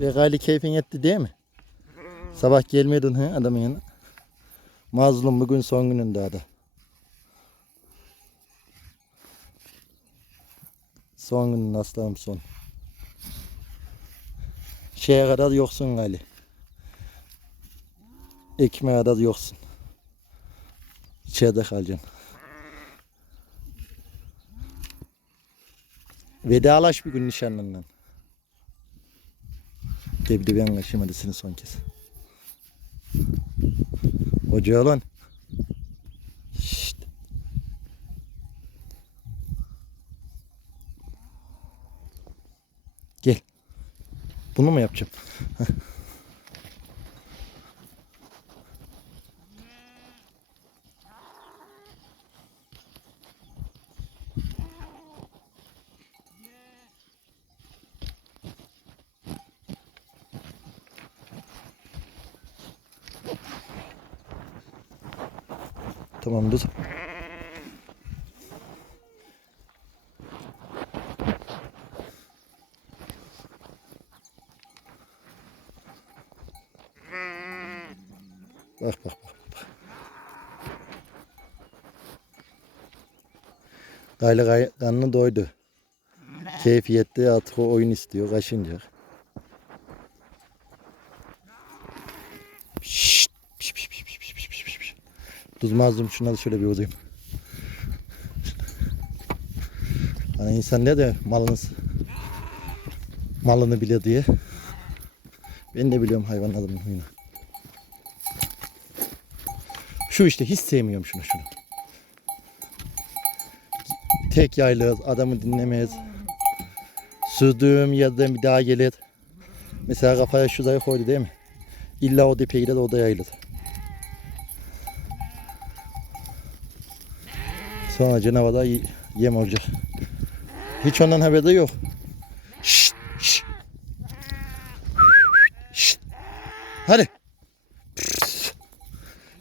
Ve gayri keyfin etti değil mi? Sabah gelmiyordun he adamın yanına. Mazlum bugün son günün daha da. Son günün aslanım son. Şeye kadar yoksun gayri. Ekmeğe kadar yoksun. İçeride kalacaksın. Vedalaş bir gün nişanlından. De bir de ben kaçayım hadi seni son kez. Hoca olan. Şşt. Gel. Bunu mu yapacağım? Tamamdır. Bak bak bak. bak. Gay karnı doydu. Keyfiyette artık o oyun istiyor. Kaşınacak. Şşt. Piş, piş, piş, piş, piş, piş, piş, piş. Tuzmazdım şuna da şöyle bir vurayım. Hani insan ne de malını malını bile diye. Ben de biliyorum hayvanların huyunu. Şu işte hiç sevmiyorum şunu şunu. Tek yaylı adamı dinlemez. Sürdüğüm yerden bir daha gelir. Mesela kafaya şu zayıf koydu değil mi? İlla o dipeye gider o da yayılır. Sonra canavada y- yem olacak. Hiç ondan haberi yok. Şşt, şşt. Şşt. Hadi.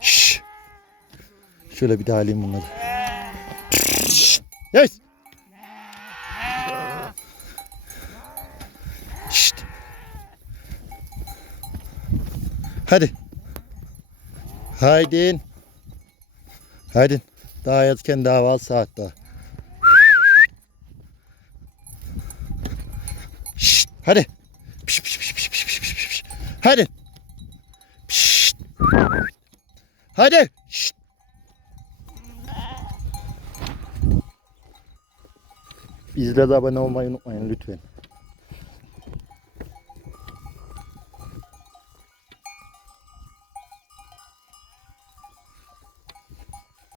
Şşt. Şöyle bir daha alayım bunları. Yes. Şşt. Hadi. Haydin. Haydin. Daha yatken daha var saat daha. Şşt. Hadi. Piş, piş, piş, piş, piş, piş, piş. Hadi. Pişt. Hadi. Şşt. Bizlere de abone olmayı unutmayın lütfen.